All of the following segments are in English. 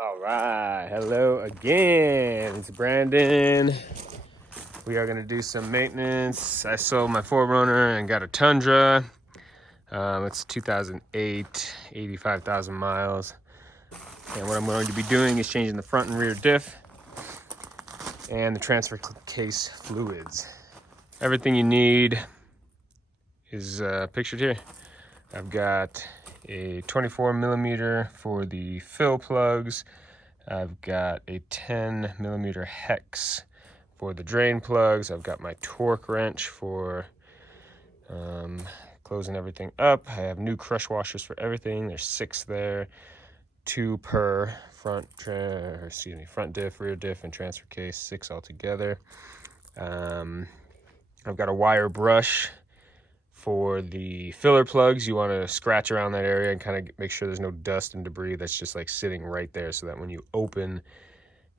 All right, hello again. It's Brandon. We are gonna do some maintenance. I sold my 4Runner and got a Tundra. It's 2008, 85,000 miles. And what I'm going to be doing is changing the front and rear diff and the transfer case fluids. Everything you need is pictured here. I've got a 24 millimeter for the fill plugs. I've got a 10 millimeter hex for the drain plugs. I've got my torque wrench for closing everything up. I have new crush washers for everything. There's 6 there, 2 per front diff, rear diff, and transfer case, 6 altogether. I've got a wire brush for the filler plugs. You want to scratch around that area and kind of make sure there's no dust and debris that's just like sitting right there, so that when you open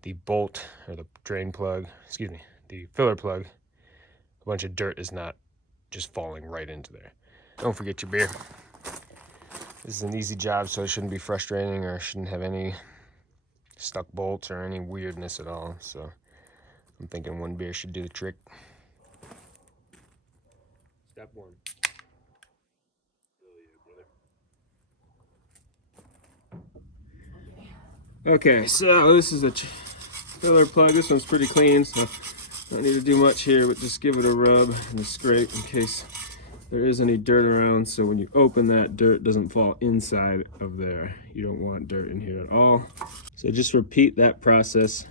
the bolt or the drain plug, the filler plug, a bunch of dirt is not just falling right into there. Don't forget your beer. This is an easy job, so it shouldn't be frustrating or shouldn't have any stuck bolts or any weirdness at all. So I'm thinking 1 beer should do the trick. Step 1. Okay, so this is a filler plug. This one's pretty clean, so don't need to do much here, but just give it a rub and a scrape in case there is any dirt around, so when you open that, dirt doesn't fall inside of there. You don't want dirt in here at all. So just repeat that process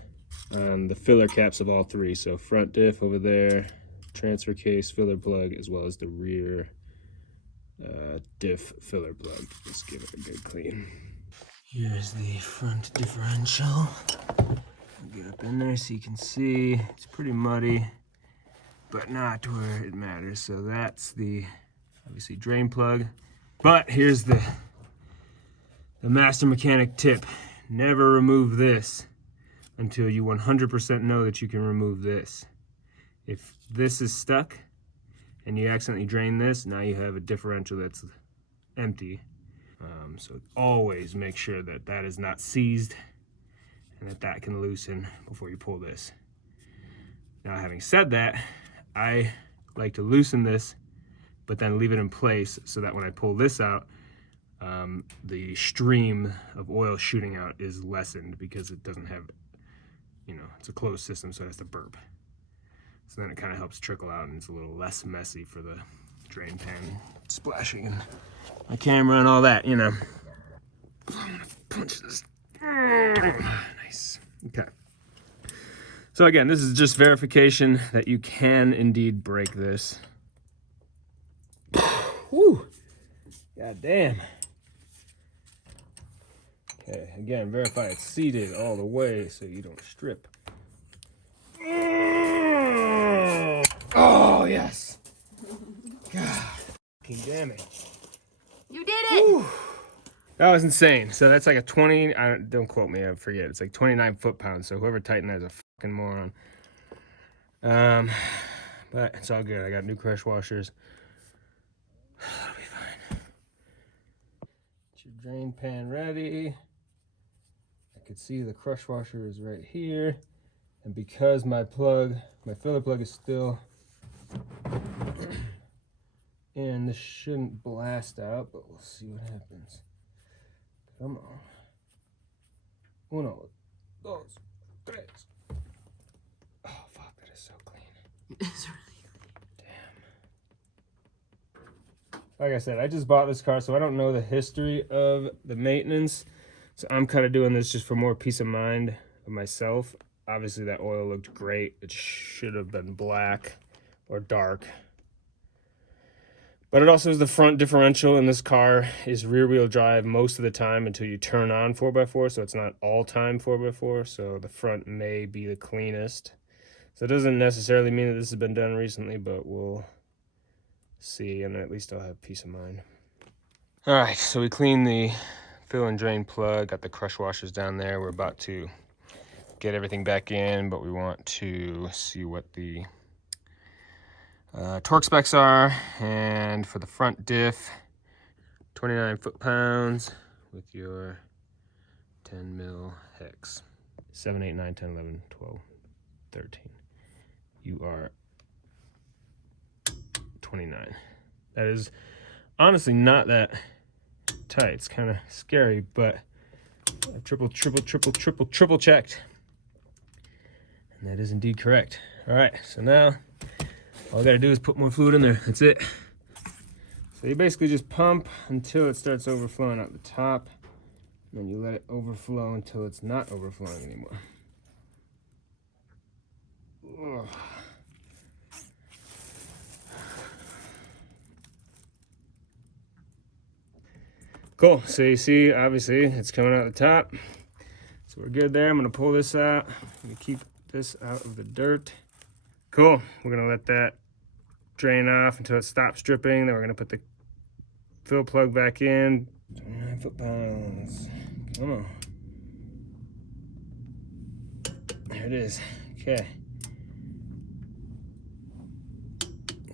on the filler caps of all 3. So front diff over there, transfer case filler plug, as well as the rear diff filler plug. Let's give it a good clean. Here's the front differential. Get up in there so you can see. It's pretty muddy, but not where it matters. So that's the, obviously, drain plug. But here's the master mechanic tip. Never remove this until you 100% know that you can remove this. If this is stuck and you accidentally drain this, now you have a differential that's empty. So always make sure that that is not seized and that can loosen before you pull this. Now, having said that, I like to loosen this, but then leave it in place so that when I pull this out, the stream of oil shooting out is lessened, because it doesn't have, it's a closed system, so it has to burp. So then it kind of helps trickle out, and it's a little less messy for the drain pan splashing and my camera and all that, I'm gonna punch this. Nice. Okay. So again, this is just verification that you can indeed break this. Woo! God damn. Okay, again, verify it's seated all the way so you don't strip. Oh, yes. God. Fucking damn it. You did it! Woo. That was insane. So that's like a 20, don't quote me, I forget. It's like 29 foot-pounds. So whoever tightened that is a fucking moron. But it's all good. I got new crush washers. That'll be fine. Get your drain pan ready. I could see the crush washer is right here. And because my filler plug is still in, this shouldn't blast out, but we'll see what happens. Come on. 1, 2, 3. Oh, fuck, that is so clean. It's really clean. Damn. Like I said, I just bought this car, so I don't know the history of the maintenance. So I'm kind of doing this just for more peace of mind of myself. Obviously, that oil looked great. It should have been black or dark. But it also is the front differential, and this car is rear-wheel drive most of the time until you turn on 4x4, so it's not all-time 4x4, so the front may be the cleanest. So it doesn't necessarily mean that this has been done recently, but we'll see, and at least I'll have peace of mind. All right, so we cleaned the fill and drain plug, got the crush washers down there. We're about to get everything back in, but we want to see what the torque specs are. And for the front diff, 29 foot-pounds with your 10 mil hex. 7, 8, 9, 10, 11, 12, 13. You are 29. That is honestly not that tight. It's kind of scary, but I've triple checked. And that is indeed correct. All right, so now all I gotta do is put more fluid in there. That's it. So you basically just pump until it starts overflowing out the top. And then you let it overflow until it's not overflowing anymore. Ugh. Cool, so you see, obviously, it's coming out the top. So we're good there. I'm gonna pull this out. I'm gonna keep this out of the dirt. Cool, we're gonna let that drain off until it stops dripping. Then we're gonna put the fill plug back in. 29 foot-pounds, come on. There it is, okay.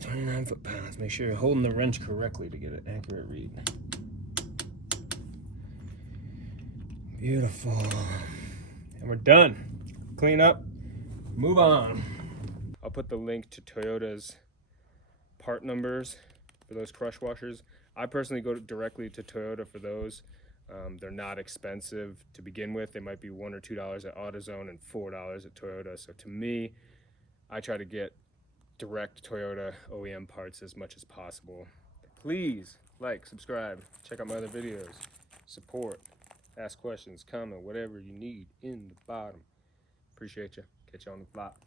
29 foot-pounds. Make sure you're holding the wrench correctly to get an accurate read. Beautiful. And we're done. Clean up, move on. I'll put the link to Toyota's part numbers for those crush washers. I personally go directly to Toyota for those. They're not expensive to begin with. They might be $1 or $2 at AutoZone and $4 at Toyota. So to me, I try to get direct Toyota OEM parts as much as possible. Please like, subscribe, check out my other videos, support, ask questions, comment, whatever you need in the bottom. Appreciate you. Catch you on the flop.